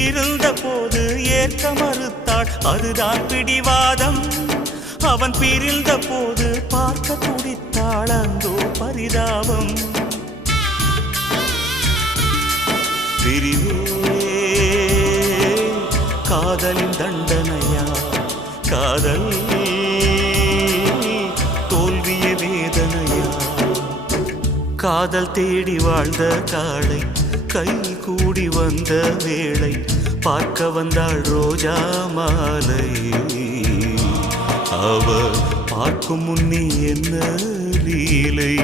இருந்த போது ஏற்க மறுத்தாள், அதுதான் பிடிவாதம். அவன் பிரிந்த போது பார்க்க துடித்தாள், அந்தோ பரிதாபம். பிரிவே காதலின் தண்டனையா, காதல் தோல்விய வேதனையா? காதல் தேடி வாழ்ந்த காளை கை கூடி வந்த வேளை, பார்க்க வந்தாள் ரோஜா மாலை. அவ பார்க்கும் முன்னே என்ன லீலை?